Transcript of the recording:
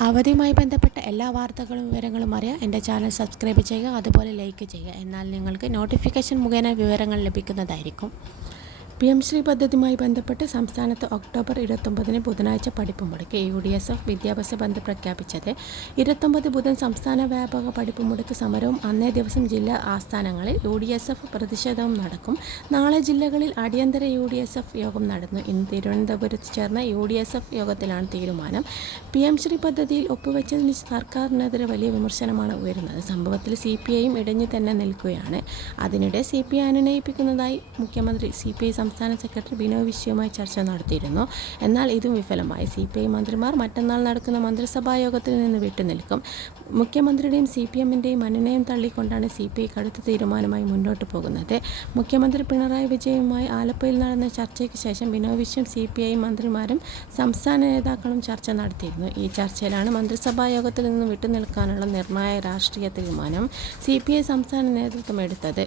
അവധിയുമായി ബന്ധപ്പെട്ട എല്ലാ വാർത്തകളും വിവരങ്ങളും അറിയാൻ എന്റെ ചാനൽ സബ്സ്ക്രൈബ് ചെയ്യുക അതുപോലെ ലൈക്ക് ചെയ്യുക. എന്നാൽ നിങ്ങൾക്ക് നോട്ടിഫിക്കേഷൻ മുഖേന വിവരങ്ങൾ ലഭിക്കുന്നതായിരിക്കും. പി എം ശ്രീ പദ്ധതിയുമായി ബന്ധപ്പെട്ട് സംസ്ഥാനത്ത് ഒക്ടോബർ ഇരുപത്തൊമ്പതിന് ബുധനാഴ്ച പഠിപ്പ് മുടക്കി. യു ഡി എസ് എഫ് വിദ്യാഭ്യാസ ബന്ദ് പ്രഖ്യാപിച്ചത് ഇരുപത്തൊമ്പത് ബുധൻ സംസ്ഥാന വ്യാപക പഠിപ്പ് മുടക്ക് സമരവും അന്നേ ദിവസം ജില്ലാ ആസ്ഥാനങ്ങളിൽ യു ഡി എസ് എഫ് പ്രതിഷേധവും നടക്കും. നാളെ ജില്ലകളിൽ അടിയന്തര യു ഡി എസ് എഫ് യോഗം നടന്നു. ഇന്ന് തിരുവനന്തപുരത്ത് ചേർന്ന യു ഡി എസ് എഫ് യോഗത്തിലാണ് തീരുമാനം. പി എം ശ്രീ പദ്ധതിയിൽ ഒപ്പുവെച്ചതിന് സർക്കാരിനെതിരെ വലിയ വിമർശനമാണ് ഉയരുന്നത്. സംഭവത്തിൽ സി പി ഐയും ഇടഞ്ഞു തന്നെ നിൽക്കുകയാണ്. അതിനിടെ സി പി ഐ അനുനയിപ്പിക്കുന്നതായി മുഖ്യമന്ത്രി സി പി ഐ സംസ്ഥാന സെക്രട്ടറി ബിനോ വിശ്വയുമായി ചർച്ച നടത്തിയിരുന്നു. എന്നാൽ ഇതും വിഫലമായി. സി പി ഐ മന്ത്രിമാർ മറ്റന്നാൾ നടക്കുന്ന മന്ത്രിസഭാ യോഗത്തിൽ നിന്ന് വിട്ടുനിൽക്കും. മുഖ്യമന്ത്രിയുടെയും സി പി എമ്മിന്റെയും അനുനയം തള്ളിക്കൊണ്ടാണ് സി പി ഐ കടുത്ത തീരുമാനമായി മുന്നോട്ട് പോകുന്നത്. മുഖ്യമന്ത്രി പിണറായി വിജയനുമായി ആലപ്പുഴയിൽ നടന്ന ചർച്ചയ്ക്ക് ശേഷം Binoy Viswam C P I മന്ത്രിമാരും സംസ്ഥാന നേതാക്കളും ചർച്ച നടത്തിയിരുന്നു. ഈ ചർച്ചയിലാണ് മന്ത്രിസഭാ യോഗത്തിൽ നിന്ന് വിട്ടുനിൽക്കാനുള്ള നിർണായക രാഷ്ട്രീയ തീരുമാനം സി പി ഐ സംസ്ഥാന നേതൃത്വം എടുത്തത്.